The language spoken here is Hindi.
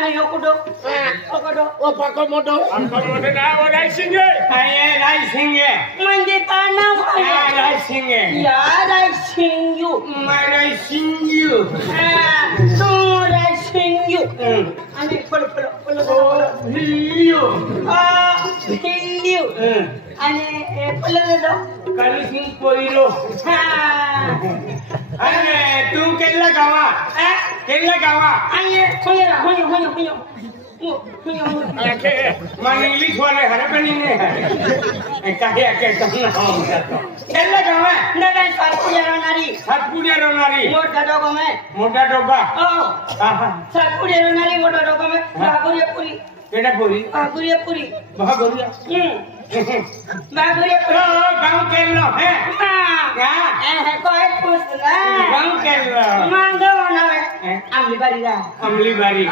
Ayo kudo. Kudo. Oh, pakomodo. Pakomodo na o rising eh. Ay, rising eh. Mandi tanam ay. Rising eh. Ya rising you. My rising you. So rising you. Ane polo. You. Hindu. Ane polo do. Kalising koiro. Ane tu kella gawa. Kella gawa. Ane hoyo. Man English वाले हरपनी ने है काहे के तुम ना हम करतो केला गावे नरे सातपुड़िया रोनारी मोटा डोबा ओ सातपुड़िया रोनारी मोटा डोबा में बागुरिया पूरी केड़ा पूरी बागुरिया पूरी बागुरिया बागुरिया पूरी गांव केलो है हां है कोई पूछना गांव केलो मांगो ना अमली बारी